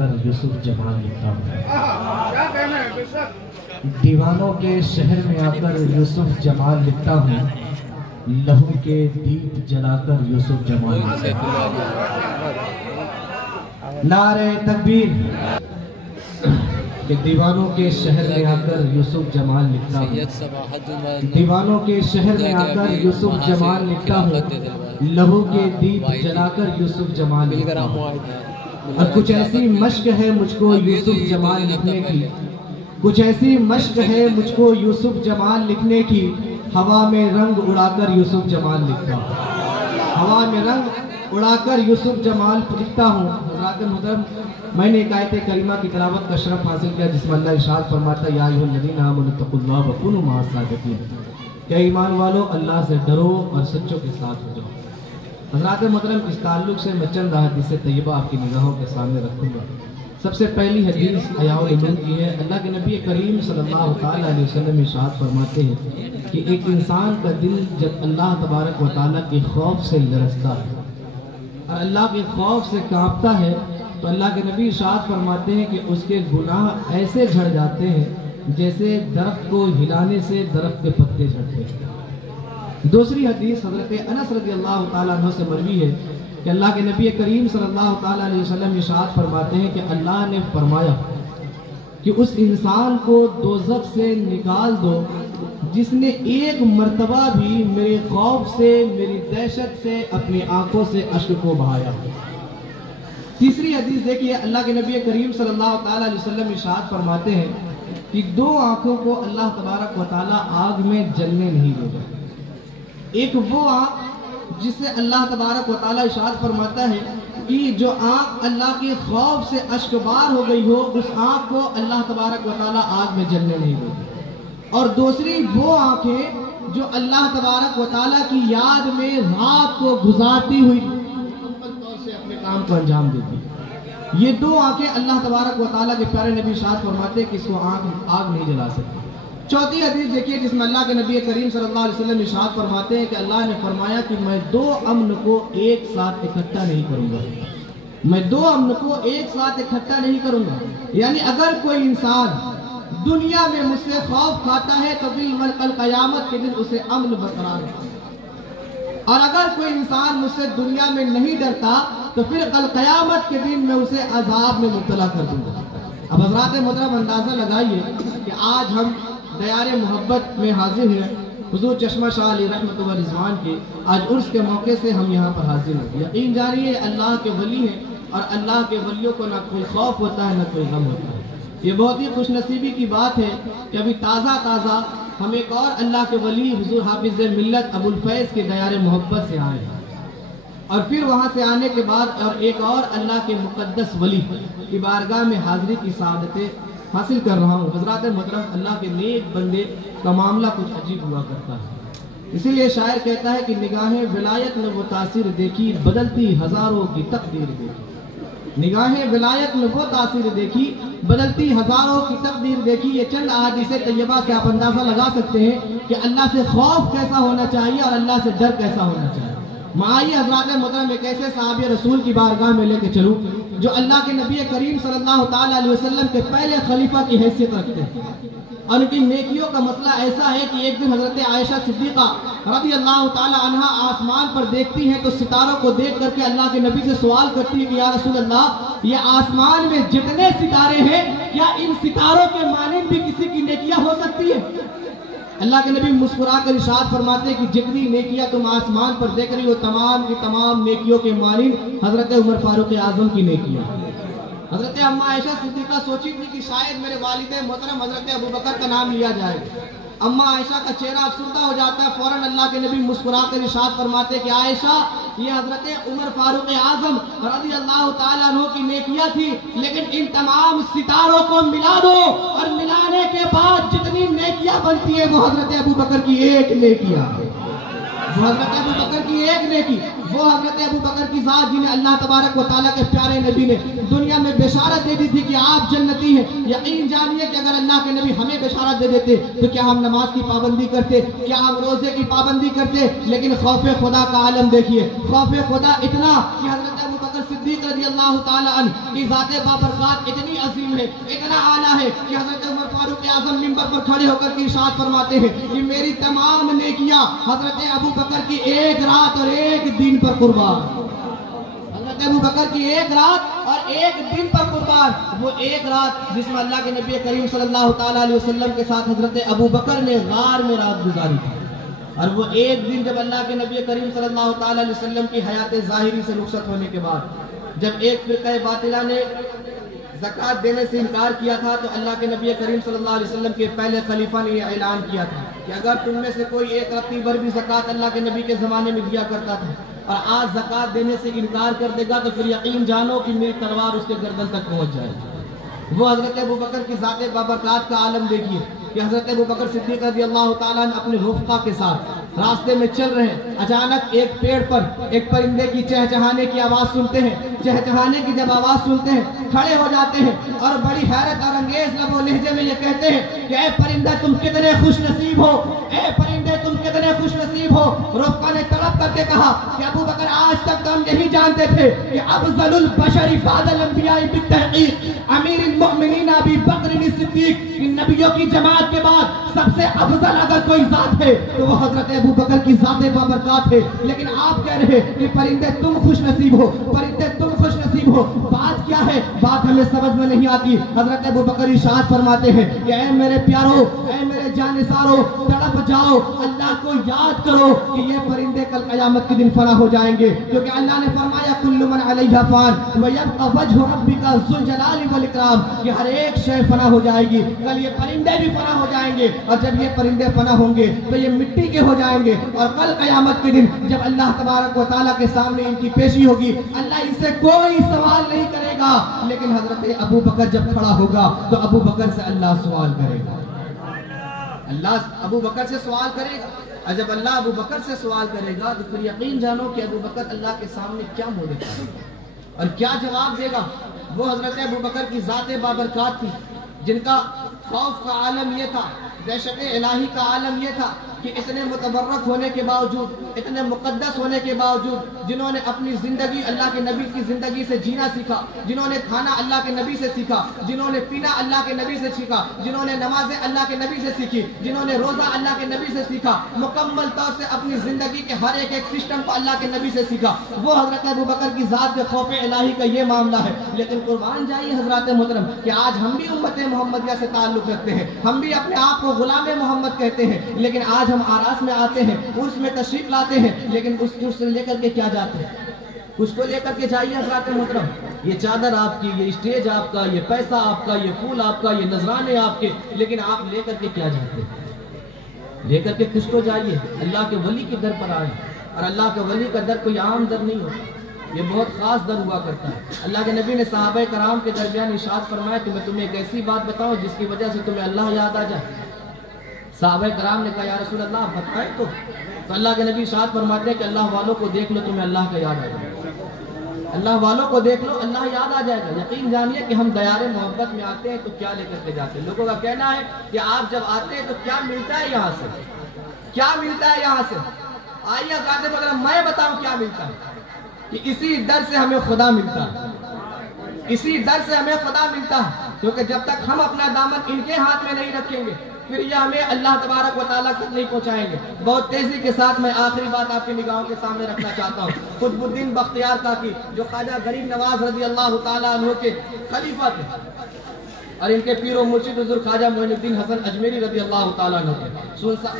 کر یوسف جمال لکھتا ہوں۔ دیوانوں کے شہر میں آ کر یوسف جمال لکھتا ہوں، لہو کے دیپ جلا کر یوسف جمال لکھتا ہوں۔ نعرہ تکبیر! کہ دیوانوں کے شہر میں آ کر یوسف جمال لکھتا ہوں، دیوانوں کے شہر میں آ کر یوسف جمال لکھتا ہوں، لہو کے دیپ جلا کر یوسف جمال لکھتا ہوں۔ اور کچھ ایسی مشق ہے مجھ کو یوسف جمال لکھنے کی، کچھ ایسی مشق ہے مجھ کو یوسف جمال لکھنے کی، ہوا میں رنگ اڑا کر یوسف جمال لکھتا ہوں، ہوا میں رنگ اڑا کر یوسف جمال لکھتا ہوں۔ حضرات محترم، میں نے ایک آیت کریمہ کی تلاوت کا شرف حاصل کیا جس میں اللہ ارشاد فرماتا ہے، یا ایھا الذین آمنوا اتقوا اللہ وکونوا مع الصادقین، کہ ایمان والو اللہ سے ڈرو اور سچوں کے ساتھ ہو جاؤ۔ حضرات محترم، اس تعلق سے میں چند احادیث طیبہ آپ کی نگاہوں کے سامنے رکھوں گا۔ سب سے پہلی حدیث احیاء العلوم کی ہے۔ اللہ کے نبی کریم صلی اللہ علیہ وسلم ارشاد فرماتے ہیں کہ ایک انسان کا دل جب اللہ تبارک و تعالیٰ کے خوف سے لرزتا ہے اور اللہ کے خوف سے کانپتا ہے تو اللہ کے نبی ارشاد فرماتے ہیں کہ اس کے گناہ ایسے جھڑ جاتے ہیں جیسے درخت کو ہلانے سے درخت کے پتے جھڑتے ہیں۔ دوسری حدیث حضرت انس رضی اللہ تعالیٰ عنہ سے مروی ہے کہ اللہ کے نبی کریم صلی اللہ تعالیٰ علیہ وسلم ارشاد فرماتے ہیں کہ اللہ نے فرمایا کہ اس انسان کو دوزخ سے نکال دو جس نے ایک مرتبہ بھی میرے خوف سے، میری دہشت سے اپنی آنکھوں سے اشک کو بہایا۔ تیسری حدیث دیکھیے، اللہ کے نبی کریم صلی اللہ تعالیٰ علیہ وسلم ارشاد فرماتے ہیں کہ دو آنکھوں کو اللہ تبارک و تعالیٰ آگ میں جلنے نہیں دے گا۔ ایک وہ آنکھ جس سے اللہ تبارک و تعالیٰ ارشاد فرماتا ہے کہ جو آنکھ اللہ کے خوف سے اشکبار ہو گئی ہو، اس آنکھ کو اللہ تبارک و تعالیٰ آگ میں جلنے نہیں دے گا۔ اور دوسری وہ آنکھیں جو اللہ تبارک و تعالیٰ کی یاد میں رات کو گزارتی ہوئی مکمل طور سے اپنے کام کو انجام دیتی۔ یہ دو آنکھیں اللہ تبارک و تعالیٰ کے پیارے نبی ارشاد فرماتے ہیں کہ اس کو آگ نہیں جلا سکتی۔ چوتھی حدیث دیکھیے جس میں اللہ کے نبی کریم صلی اللہ علیہ وسلم ارشاد فرماتے ہیں کہ اللہ نے فرمایا کہ میں دو امن کو ایک ساتھ اکٹھا نہیں کروں گا، میں دو امن کو ایک ساتھ اکٹھا نہیں کروں گا۔ یعنی اگر کوئی انسان دنیا میں مجھ سے خوف کھاتا ہے تو کل قیامت کے دن اسے امن برقرار ہے، اور اگر کوئی انسان مجھ سے دنیا میں نہیں ڈرتا تو پھر کل قیامت کے دن میں اسے عذاب میں مبتلا کر دوں گا۔ اب حضرات محترم، اندازہ لگائیے کہ آج ہم دیار محبت میں حاضر ہیں حضور چشمہ شاہ علیہ رحمۃ اللہ رضوان کے آج عرس کے موقع سے ہم یہاں پر حاضر ہیں۔ یقین جانیے اللہ کے ولی ہیں اور اللہ کے ولیوں کو نہ کوئی خوف ہوتا ہے نہ کوئی غم ہوتا ہے۔ یہ بہت ہی خوش نصیبی کی بات ہے کہ ابھی تازہ ہم ایک اور اللہ کے ولی حضور حافظ ملت ابو الفیض کے دیار محبت سے آئے ہیں، اور پھر وہاں سے آنے کے بعد اور ایک اور اللہ کے مقدس ولی کی بارگاہ میں حاضری کی سعادتیں حاصل کر رہا ہوں۔ حضرات محترم، اللہ کے نیک بندے کا معاملہ کچھ عجیب ہوا کرتا ہے، اسی لیے شاعر کہتا ہے کہ نگاہیں ولایت میں وہ تاثیر دیکھی، بدلتی ہزاروں کی تقدیر دیکھی۔ نگاہیں ولایت میں وہ تاثیر دیکھی، بدلتی ہزاروں کی تقدیر دیکھی۔ یہ چند احادیث طیبہ سے آپ اندازہ لگا سکتے ہیں کہ اللہ سے خوف کیسا ہونا چاہیے اور اللہ سے ڈر کیسا ہونا چاہیے۔ معائی حضرات محترم، ایک ایسے صحابی رسول کی بارگاہ میں لے کے چلوں جو اللہ کے نبی کریم صلی اللہ تعالیٰ علیہ وسلم کے پہلے خلیفہ کی حیثیت رکھتے ہیں، اور ان کی نیکیوں کا مسئلہ ایسا ہے کہ ایک دن حضرت عائشہ صدیقہ رضی اللہ تعالیٰ عنہ آسمان پر دیکھتی ہیں تو ستاروں کو دیکھ کر کے اللہ کے نبی سے سوال کرتی ہے کہ یا رسول اللہ، یہ آسمان میں جتنے ستارے ہیں کیا ان ستاروں کے مانند بھی کسی کی نیکیاں ہو سکتی ہے؟ اللہ کے نبی مسکرا کر ارشاد فرماتے ہیں کہ جتنی نیکیاں تم آسمان پر دیکھ رہی ہو تمام کی تمام نیکیوں کے مانند حضرت عمر فاروق اعظم کی نیکیاں۔ حضرت اماں عائشہ صدیقہ سوچی تھی کہ شاید میرے والد محترم حضرت ابوبکر کا نام لیا جائے۔ اماں عائشہ کا چہرہ افسردہ ہو جاتا ہے، فوراً اللہ کے نبی مسکرا کر ارشاد فرماتے کہ عائشہ، یہ حضرت عمر فاروق اعظم رضی اللہ تعالیٰ عنہ کی نیکیاں تھی، لیکن ان تمام ستاروں کو ملا دو اور ملانے کے بعد جتنی نیکیاں بنتی ہیں وہ حضرت ابوبکر کی ایک نیکیاں، وہ حضرت ابوبکر کی ایک نیکی، وہ حضرت ابوبکر کی ذات جنہیں اللہ تبارک و تعالیٰ کے پیارے نبی نے دنیا میں بشارت دے دی تھی کہ آپ جنتی ہیں۔ یقین جانیے کہ اگر اللہ کے نبی ہمیں بشارت دے دیتے تو کیا ہم نماز کی پابندی کرتے، کیا ہم روزے کی پابندی کرتے؟ لیکن خوف خدا کا عالم دیکھیے، خوف خدا اتنا کہ حضرت ابوبکر صدیق رضی رضی اللہ تعالیٰ عنہ کی ذات بابرکات اتنی عظیم ہے، اتنا اعلیٰ ہے کہ حضرت عمر فاروق اعظم منبر پر کھڑے ہو کر کے ارشاد فرماتے ہیں کہ میری تمام نیکیاں حضرت ابو بکر کی ایک رات اور ایک دن پر قربان، حضرت ابو بکر کی ایک رات اور ایک دن پر قربان، وہ ایک رات جس میں اللہ کے نبی کریم صلی اللہ تعالیٰ علیہ وسلم کے ساتھ حضرت ابو بکر نے غار میں رات گزاری تھی، اور وہ ایک دن جب اللہ کے نبی کریم صلی اللہ تعالیٰ علیہ وسلم کی حیات ظاہری سے رخصت ہونے کے بعد جب ایک فرقہ باطلہ نے زکوٰۃ دینے سے انکار کیا تھا تو اللہ کے نبی کریم صلی اللہ علیہ وسلم کے پہلے خلیفہ نے یہ اعلان کیا تھا کہ اگر تم میں سے کوئی ایک رتی بھر بھی زکوٰۃ اللہ کے نبی کے زمانے میں دیا کرتا تھا اور آج زکوٰۃ دینے سے انکار کر دے گا تو پھر یقین جانو کہ میری تلوار اس کے گردن تک پہنچ جائے گی۔ وہ حضرت ابو بکر کی ذات بابرکات کا عالم دیکھیے کہ حضرت ابو بکر صدیق رضی اللہ تعالیٰ نے اپنے رفقا کے ساتھ راستے میں چل رہے ہیں، اچانک ایک پیڑ پر ایک پرندے کی چہچہانے کی آواز سنتے ہیں، چہچہانے کی جب آواز سنتے ہیں کھڑے ہو جاتے ہیں اور بڑی حیرت اور انگیز لب و لہجے میں یہ کہتے ہیں کہ اے پرندہ تم کتنے خوش نصیب ہو، اے پرندے تم کتنے خوش نصیب ہو۔ رفقا نے تڑپ کر کے کہا کہ ابو بکر آج تک تو ہم یہی جانتے تھے کہ افضل البشر بعد الانبیاء بالتحقیق امیر المؤمنین ابی بکر صدیق، ان نبیوں کی جماعت کے بعد سب سے افضل اگر کوئی ذات ہے تو وہ حضرت ابو بکر کی ذات بابرکات ہے، لیکن آپ کہہ رہے ہیں کہ پرندے تم خوش نصیب ہو، پرندے تم خوش نصیب ہو۔ بات کیا ہے؟ بات ہمیں سمجھ میں نہیں آتی۔ حضرت ابو بکر ارشاد فرماتے ہیں کہ اے میرے پیارو، اے میرے جانثارو، تڑپ جاؤ، اللہ کو یاد کرو کہ یہ پرندے کل قیامت کے دن فنا ہو جائیں گے، کیونکہ اللہ نے فرمایا کل من علیہا فان ویبقى وجہ ربک ذو الجلال والاکرام، کہ ہر ایک شے فنا ہو جائے گی، کل یہ پرندے بھی فنا ہو جائیں گے، اور جب یہ پرندے فنا ہوں گے تو یہ مٹی کے ہو جائیں گے، اور کل قیامت کے دن جب اللہ تبارک و تعالیٰ کے سامنے ان کی پیشی ہوگی اللہ ان سے کوئی سوال نہیں کرے گا، لیکن حضرت ابو بکر جب کھڑا ہوگا تو ابو بکر سے اللہ سوال کرے گا، اللہ ابو بکر سے سوال کرے گا، اور جب اللہ ابو بکر سے سوال کرے گا تو پھر یقین جانو کہ ابو بکر اللہ کے سامنے کیا منہ دکھائے گا اور کیا جواب دے گا۔ وہ حضرت ابو بکر کی ذات بابرکات تھی جن کا خوف کا عالم یہ تھا، دہشت الہی کا عالم یہ تھا کہ اتنے متبرک ہونے کے باوجود، اتنے مقدس ہونے کے باوجود، جنہوں نے اپنی زندگی اللہ کے نبی کی زندگی سے جینا سیکھا، جنہوں نے کھانا اللہ کے نبی سے سیکھا، جنہوں نے پینا اللہ کے نبی سے سیکھا، جنہوں نے نمازیں اللہ کے نبی سے سیکھی، جنہوں نے روزہ اللہ کے نبی سے سیکھا، مکمل طور سے اپنی زندگی کے ہر ایک سسٹم کو اللہ کے نبی سے سیکھا، وہ حضرت ابو بکر کی ذات کے خوف الہی کا یہ معاملہ ہے۔ لیکن قربان جائیے حضرات محترم کہ آج ہم بھی امت محمدیہ سے تعلق رکھتے ہیں، ہم بھی اپنے آپ کو غلام محمد کہتے ہیں، لیکن آج ہم آراس میں آتے ہیں، عرس میں تشریف لاتے ہیں، لیکن اس عرس سے لے کر کے کیا جاتے ہیں؟ کچھ تو لے کر کے جائیے حضرات محترم، یہ چادر آپ کی، یہ اسٹیج آپ کا، یہ پیسہ آپ کا، یہ پھول آپ کا، یہ نذرانے آپ کے، لیکن آپ لے کر کے کیا جاتے ہیں؟ لے کر کے کچھ تو جائیے، اللہ کے ولی کے در پر آئیں، اور اللہ کے ولی کا در کوئی عام در نہیں ہوتا، یہ بہت خاص در ہوا کرتا ہے۔ اللہ کے نبی نے صحابہ کرام کے درمیان ارشاد فرمایا کہ میں تمہیں ایک ایسی بات بتاؤں جس کی وجہ سے تمہیں اللہ یاد آ جائے۔ صحابہ کرام نے کہا یا رسول اللہ بتائیں تو اللہ کے نبی ارشاد فرماتے ہیں کہ اللہ والوں کو دیکھ لو تمہیں اللہ کا یاد آ جائے گا، اللہ والوں کو دیکھ لو اللہ یاد آ جائے گا۔ یقین جانیے کہ ہم دیار محبت میں آتے ہیں تو کیا لے کر کے جاتے ہیں؟ لوگوں کا کہنا ہے کہ آپ جب آتے ہیں تو کیا ملتا ہے یہاں سے، کیا ملتا ہے یہاں سے؟ آئیے حضرات محترم میں بتاؤں کیا ملتا ہے کہ اسی در سے ہمیں خدا ملتا ہے، اسی در سے ہمیں خدا ملتا ہے، کیونکہ جب تک ہم اپنا دامن ان کے ہاتھ میں نہیں رکھیں گے پھر یہ ہمیں اللہ تبارک و تعالیٰ تک نہیں پہنچائیں گے۔ بہت تیزی کے ساتھ میں آخری بات آپ کی نگاہوں کے سامنے رکھنا چاہتا ہوں۔ قطب الدین بختیار کاکی جو خواجہ غریب نواز رضی اللہ تعالیٰ عنہ کے خلیفہ تھے اور ان کے پیر و مرشد حضور خواجہ معین الدین حسن اجمیری رضی اللہ تعالیٰ عنہ تھے،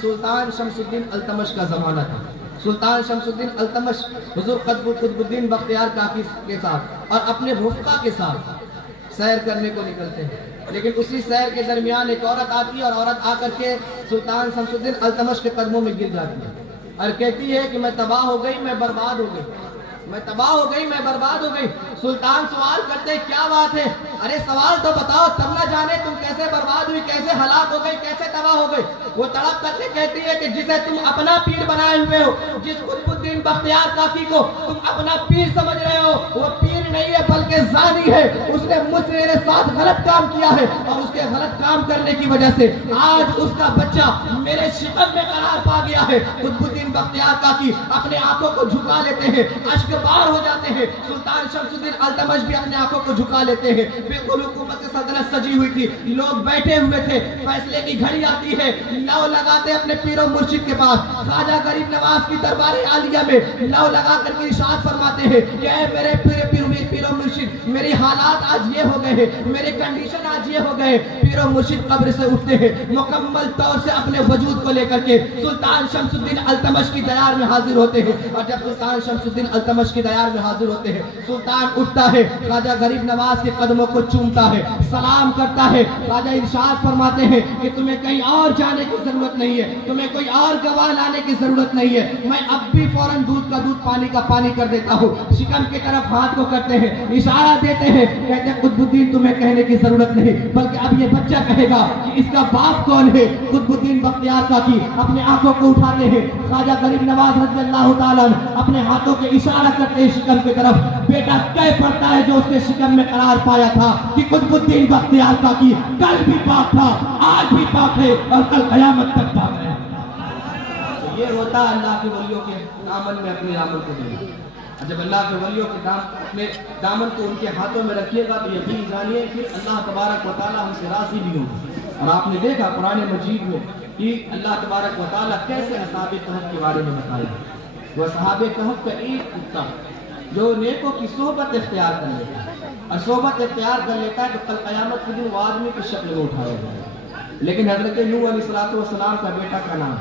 سلطان شمس الدین التمش کا زمانہ تھا۔ سلطان شمس الدین التمش حضور قطب الدین بختیار کاکی کے ساتھ اور اپنے رفقا کے ساتھ سیر کرنے کو نکلتے ہیں، لیکن اسی سیر کے درمیان ایک عورت آتی ہے اور عورت آ کر کے سلطان شمس الدین التمش کے قدموں میں گر جاتی ہے اور کہتی ہے کہ میں تباہ ہو گئی، میں برباد ہو گئی، میں تباہ ہو گئی، میں برباد ہو گئی۔ سلطان سوال کرتے کیا بات ہے؟ ارے سوال تو بتاؤ تب نہ جانے تم کیسے برباد ہوئی، کیسے ہلاک ہو گئی، کیسے تباہ ہو گئی۔ وہ تڑپ کر کے کہتی ہے کہ جسے تم اپنا پیر بنائے ہوئے ہو، جس قطب الدین بختیار کاکی کو تم اپنا پیر سمجھ رہے ہو، وہ پیر نہیں ہے بلکہ زانی ہے، اس نے مجھ سے میرے ساتھ غلط کام کیا ہے، اور اس کے غلط کام کرنے کی وجہ سے آج اس کا بچہ میرے شکم میں قرار پا گیا ہے۔ قطب الدین بختیار کاکی اپنے آنکھوں کو جھکا لیتے ہیں، اشک بار ہو جاتے ہیں۔ سلطان شمس الدین التمش بھی اپنے آنکھوں کو جھکا لیتے ہیں۔ بالکل حکومت سلطنت سجی ہوئی تھی، لوگ بیٹھے ہوئے تھے، فیصلے کی گھڑی آتی ہے، لو لگاتے اپنے پیر و مرشد کے پاس، خواجہ غریب نواز کی دربار عالیہ میں لو لگا کر کے ارشاد فرماتے ہیں کہ اے میرے پیر و مرشد، میری حالات آج یہ ہو گئے ہیں، میرے کنڈیشن آج یہ ہو گئے۔ پیر و مرشد قبر سے اٹھتے ہیں، مکمل طور سے اپنے وجود کو لے کر کے سلطان شمس الدین التمش کی دیار میں حاضر ہوتے ہیں، اور جب سلطان شمس الدین التمش کی دیار میں حاضر ہوتے ہیں، سلطان اٹھتا ہے، خواجہ غریب نواز کے قدموں کو چومتا ہے، سلام کرتا ہے۔ خواجہ ارشاد فرماتے ہیں کہ تمہیں کہیں اور جانے کی ضرورت نہیں ہے، تمہیں کوئی اور گواہ لانے کی ضرورت نہیں ہے، میں اب بھی فوراً دودھ کا دودھ پانی کا پانی کر دیتا ہوں۔ شکم کی طرف ہاتھ کو کرتے ہیں، اشارہ دیتے ہیں، کہتے ہیں قطب الدین تمہیں کہنے کی ضرورت نہیں، بلکہ اب یہ بچہ کہے گا کہ اس کا باپ کون ہے۔ قطب الدین بختیار کاکی اپنے آنکھوں کو اٹھاتے ہیں، خواجہ غریب نواز رضی اللہ تعالیٰ اپنے ہاتھوں کے اشارہ کرتے ہیں شکم کی طرف۔ بیٹا کہہ پڑتا ہے جو اس کے شکم میں قرار پایا تھا کہ قطب الدین بختیار کاکی کل بھی پاک تھا، آج بھی پاک ہے، اور کل قیامت تک پاک ہے۔ یہ ہوتا ہے اللہ کے ولیوں کے دامن میں اپنے دامن کو دینا۔ جب اللہ کے ولیوں کے اپنے دامن کو ان کے ہاتھوں میں رکھیے گا تو یقین جانیے پھر اللہ تبارک و تعالیٰ ہم سے راضی بھی ہوگا۔ اور آپ نے دیکھا قرآن مجید میں کہ اللہ تبارک و تعالیٰ کیسے اصحاب کہف کے بارے میں بتایا۔ وہ اصحاب کہف کا ایک کتا جو نیکوں کی صحبت اختیار کر لیتا ہے، اور صحبت اختیار کر لیتا ہے تو کل قیامت کے دن وہ آدمی کی شکل میں اٹھایا جائے گا۔ لیکن حضرت نوح علیہ السلام کا بیٹا کا نام،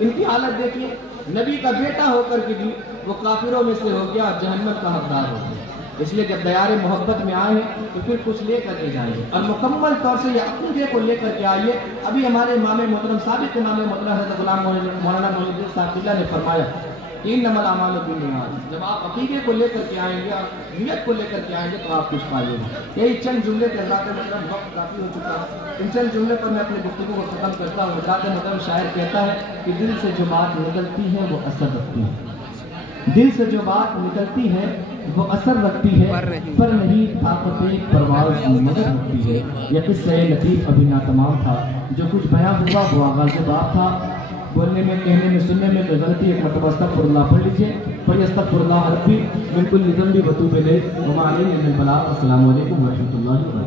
ان کی حالت دیکھیے، نبی کا بیٹا ہو کر کے بھی وہ کافروں میں سے ہو گیا اور جہنم کا حقدار ہو گیا۔ اس لیے جب دیار محبت میں آئے ہیں تو پھر کچھ لے کر کے جائیے، اور مکمل طور سے یہ عقیدے کو لے کر کے آئیے۔ ابھی ہمارے امام محترم سابق امام محترم حضرت غلام مولانا معین الدین صاحب اللہ نے فرمایا کہ انما الاعمال بالنیات، جب آپ عقیدے کو لے کر کے آئیں گے اور نیت کو لے کر کے آئیں گے تو آپ کچھ پائیں گے۔ یہی چند جملے کے حضرات محترم، وقت کافی ہو چکا ہے، ان چند جملے پر میں اپنے گفتگو کو ختم کرتا ہوں۔ حضرات محترم شاعر کہتا ہے کہ دل سے جو بات نکلتی ہے وہ اثر رکھتی ہے، دل سے جو بات نکلتی ہے وہ اثر رکھتی ہے، پر نہیں طاقت پرواز مگر رکھتی ہے۔ یہ قصہ لطیف ابھی ناتمام تھا، جو کچھ بیان ہوا وہ آغاز باب تھا۔ بولنے میں، کہنے میں، سننے میں کوئی غلطی ایک مرتبہ استغفر اللہ پڑھ لیجئے، پڑھیے استغفر اللہ ربی بالکل نظم بھی بطوب لے وما علیہ من البلاغ۔ السلام علیکم ورحمۃ اللہ وبرکاتہ۔